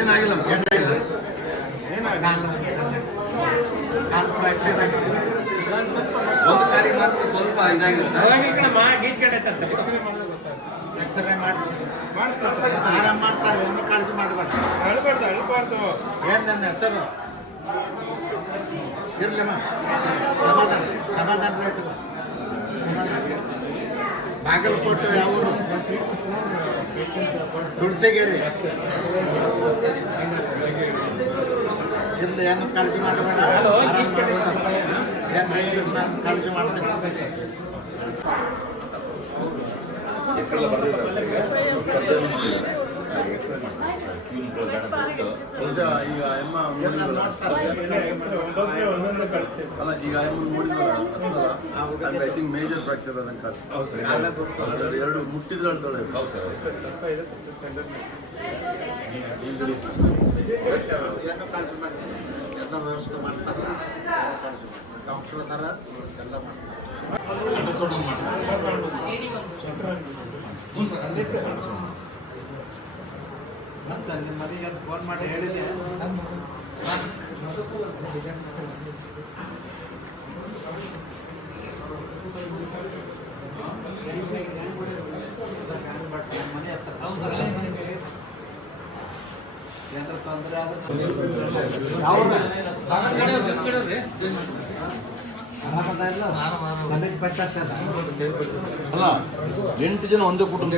ಏನಾಗಿಲ್ಲ ಒಂದು ಕಾಲಿ ಮಾತ್ರ ಸ್ವಲ್ಪ ಇದಾಗಿದೆ ಎಕ್ಸ್ರೇ ಮಾಡಿಸಿ ಆರಾಮ್ ಮಾಡ್ತಾರೆ. ಏನು ಕಾಳಜಿ ಮಾಡಬಾರ್ದು. ಅಳಬಾರ್ದು ಏನು ನನ್ನ ಹೆಸರು ಇರಲಿಮ್ಮ. ಸಮಾಧಾನ ರೇಟು ಬಾಗಲಕೋಟೆ ಯಾವೂರು? ತುಳಸಿಗೇರಿ. ಇರಲಿ, ಏನು ಕಾಳಜಿ ಮಾಡಬೇಡ. ಏನು ರೈತರು ನಾನು ಕಾಳಜಿ ಮಾಡ್ತೀನಿ. ಹೆಸರೆಲ್ಲ ಬರ್ದಿದ್ದಾರೆ ಈಗ ಅಮ್ಮ ಅಲ್ಲ, ಈಗ ಐ ಥಿಂಕ್ ಮೇಜರ್ ಫ್ರಾಕ್ಚರ್ ಅದಂಕ ಎರಡು ಮುಟ್ಟಿದ್ರೆ ಹೇಳ್ತಾಳೆ. ಎಲ್ಲ ವ್ಯವಸ್ಥೆ ಮಾಡ್ತಾರೆ. ಡಾಕ್ಟರ್ ಅದಾರ, ಎಲ್ಲ ಮಾಡ್ತಾರೆ. ಮತ್ತೆ ನಿಮ್ಮ ಮನೆಗೆ ಫೋನ್ ಮಾಡಿ ಹೇಳಿದೆ. ಮನೆ ಹತ್ರ ಏನಾರ ತೊಂದರೆ ಅಲ್ಲ, 8 ಜನ ಒಂದೇ ಕುಟುಂಬ.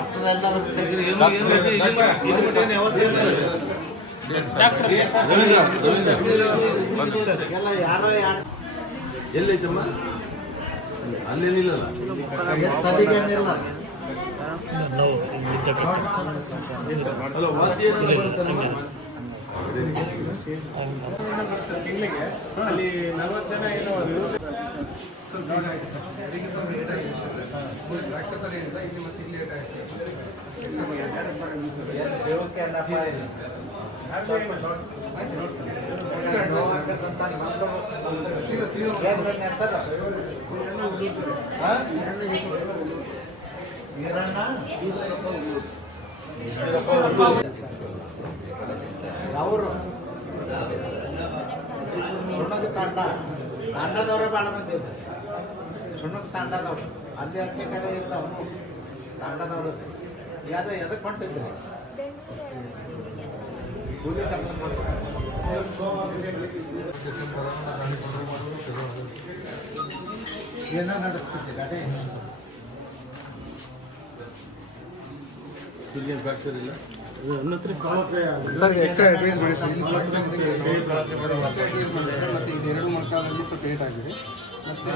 ಡಾಕ್ಟರ್ ಎಲ್ಲ ಯಾರೋ ಎಲ್ಲೈತಮ್ಮ? ಅಲ್ಲೇನಿಲ್ಲಲ್ಲ. ತದಿಗೇನಿಲ್ಲ. ಅಲ್ಲಿ 40 ಜನ ಏನೋ ಅವರು ಸುಣ್ಣದ ತಾಂಡದವರೇ ಭಾಳ ಮಂದಿ ಇದ್ದಾರೆ. ಸುಣ್ಣದ ತಾಂಡದವ್ರು ಅಲ್ಲಿ ಆಚೆ ಕಡೆ ಇರ್ತಾವನು ತಾಂಡದವ್ರು. ಎದಕ್ಕೆ ಹೊಂಟಿದ್ರು? ಕೂಲಿ ಕೆಲಸ ಮಾಡ್ತಾರೆ. ಏನೋ ನಡೆಸ್ತಿದ್ದೆ ಗಾಡಿ. ಇಲ್ಲೇನು ಫ್ರಾಕ್ಚರ್ ಇಲ್ಲ. ಸರ್ ಎಕ್ಸ್ಟ್ರಾ ಅಡ್ವೈಸ್ ಮಾಡಿ ಸರ್. ಮತ್ತು ಇದೆರಡು ಮೊಳಕಾಲಲ್ಲಿ ಸ್ವಲ್ಪ ಏಟ್ ಆಗಿದೆ. ಮತ್ತು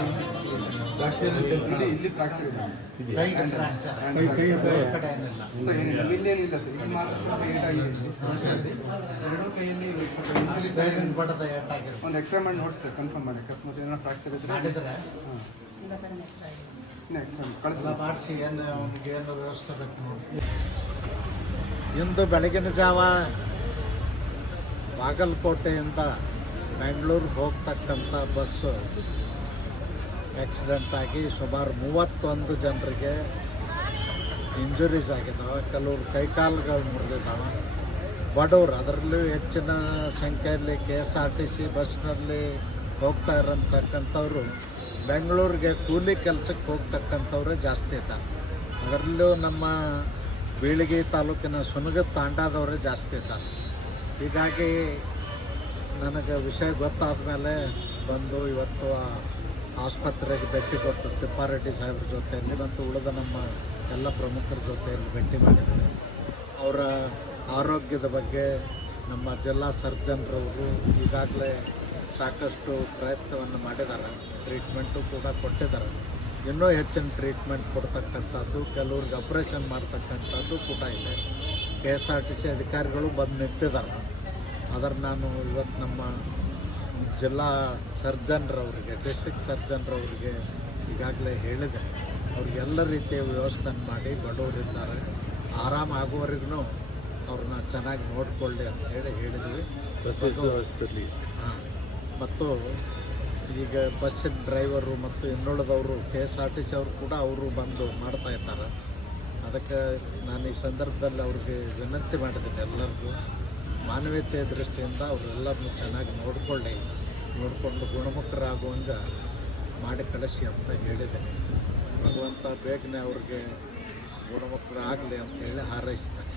ಇಲ್ಲಿ ಫ್ರಾಕ್ಚರ್ ಇದೆ. ಸೊ ಏನಿಲ್ಲ, ಇಲ್ಲೇನಿಲ್ಲ ಸರ್. ಇಲ್ಲಿ ಮಾತ್ರ ಸ್ವಲ್ಪ ಏಟ್ ಆಗಿದೆ. ಎರಡೂ ಕೈಯಲ್ಲಿ ಒಂದು ಎಕ್ಸ್ರೇ ಮಾಡಿ ನೋಡಿ ಸರ್, ಕನ್ಫರ್ಮ್ ಮಾಡಿ. ಅಕಸ್ಮಾತ್ ಏನೋ ಫ್ರಾಕ್ಚರ್ ಇದ್ರೆ ಮಾಡಿದ್ರೆ ಎಕ್ಸ್ರೇ ಕಳಿಸಲ್ಲ ಮಾಡಿಸಿ ಏನು ಅವನಿಗೆ ಏನು ವ್ಯವಸ್ಥೆ ಬೇಕು ನೋಡಿ. ಇಂದು ಬೆಳಗಿನ ಜಾವ ಬಾಗಲಕೋಟೆಯಿಂದ ಬೆಂಗಳೂರಿಗೆ ಹೋಗ್ತಕ್ಕಂಥ ಬಸ್ಸು ಆಕ್ಸಿಡೆಂಟ್ ಆಗಿ ಸುಮಾರು 31 ಜನರಿಗೆ ಇಂಜುರೀಸ್ ಆಗಿದ್ದಾವೆ. ಕೆಲವರು ಕೈಕಾಲುಗಳು ಮುರಿದಿದ್ದಾವೆ. ಬಡವರು, ಅದರಲ್ಲೂ ಹೆಚ್ಚಿನ ಸಂಖ್ಯೆಯಲ್ಲಿ KSRTC ಬಸ್ನಲ್ಲಿ ಹೋಗ್ತಾ ಇರತಕ್ಕಂಥವ್ರು ಬೆಂಗಳೂರಿಗೆ ಕೂಲಿ ಕೆಲಸಕ್ಕೆ ಹೋಗ್ತಕ್ಕಂಥವ್ರೆ ಜಾಸ್ತಿ ಇದ್ದಾರೆ. ಅದರಲ್ಲೂ ನಮ್ಮ ಬೀಳಗಿ ತಾಲೂಕಿನ ಸುನಗದ ತಾಂಡಾದವರೇ ಜಾಸ್ತಿ ಇದ್ದಾರೆ. ಹೀಗಾಗಿ ನನಗೆ ವಿಷಯ ಗೊತ್ತಾದ ಮೇಲೆ ಬಂದು ಇವತ್ತು ಆಸ್ಪತ್ರೆಗೆ ಭೇಟಿ ಕೊಟ್ಟು ತಿಪ್ಪಾರೆಡ್ಡಿ ಸಾಹೇಬ್ರ ಜೊತೆಯಲ್ಲಿ ಮತ್ತು ಉಳಿದ ನಮ್ಮ ಎಲ್ಲ ಪ್ರಮುಖರ ಜೊತೆಯಲ್ಲಿ ಭೇಟಿ ಮಾಡಿದ್ದಾರೆ. ಅವರ ಆರೋಗ್ಯದ ಬಗ್ಗೆ ನಮ್ಮ ಜಿಲ್ಲಾ ಸರ್ಜನ್ರವರು ಈಗಾಗಲೇ ಸಾಕಷ್ಟು ಪ್ರಯತ್ನವನ್ನು ಮಾಡಿದ್ದಾರೆ. ಟ್ರೀಟ್ಮೆಂಟು ಕೂಡ ಕೊಟ್ಟಿದ್ದಾರೆ. ಇನ್ನೂ ಹೆಚ್ಚಿನ ಟ್ರೀಟ್ಮೆಂಟ್ ಕೊಡ್ತಕ್ಕಂಥದ್ದು, ಕೆಲವ್ರಿಗೆ ಆಪ್ರೇಷನ್ ಮಾಡ್ತಕ್ಕಂಥದ್ದು ಕೂಡ ಇದೆ. K S R T C ಅಧಿಕಾರಿಗಳು ಬಂದು ನಿಂತಿದ್ದಾರೆ. ಆದರೆ ನಾನು ಇವತ್ತು ನಮ್ಮ ಜಿಲ್ಲಾ ಸರ್ಜನ್ರವರಿಗೆ, ಡಿಸ್ಟ್ರಿಕ್ಟ್ ಸರ್ಜನ್ರವರಿಗೆ ಈಗಾಗಲೇ ಹೇಳಿದೆ, ಅವ್ರಿಗೆಲ್ಲ ರೀತಿಯ ವ್ಯವಸ್ಥೆ ಮಾಡಿ ಬಡವರಿದ್ದಾರೆ ಆರಾಮಾಗುವವರೆಗೂ ಅವ್ರನ್ನ ಚೆನ್ನಾಗಿ ನೋಡಿಕೊಳ್ಳಿ ಅಂತ ಹೇಳಿದ್ವಿ. ಹಾಂ, ಮತ್ತು ಈಗ ಬಸ್ಸಿನ ಡ್ರೈವರು ಮತ್ತು ಇನ್ನುಳಿದವರು K S R T C ಅವರು ಕೂಡ ಅವರು ಬಂದು ಮಾಡ್ತಾ ಇದ್ದಾರೆ. ಅದಕ್ಕೆ ನಾನು ಈ ಸಂದರ್ಭದಲ್ಲಿ ಅವ್ರಿಗೆ ವಿನಂತಿ ಮಾಡಿದ್ದೀನಿ, ಎಲ್ಲರಿಗೂ ಮಾನವೀಯತೆಯ ದೃಷ್ಟಿಯಿಂದ ಅವರೆಲ್ಲರನ್ನೂ ಚೆನ್ನಾಗಿ ನೋಡಿಕೊಂಡು ಗುಣಮುಖರಾಗುವಂಗೆ ಮಾಡಿ ಕಳಿಸಿ ಅಂತ ಹೇಳಿದ್ದೀನಿ. ಭಗವಂತ ಬೇಗನೆ ಅವ್ರಿಗೆ ಗುಣಮುಖರಾಗಲಿ ಅಂತ ಹೇಳಿ ಹಾರೈಸ್ತಾರೆ.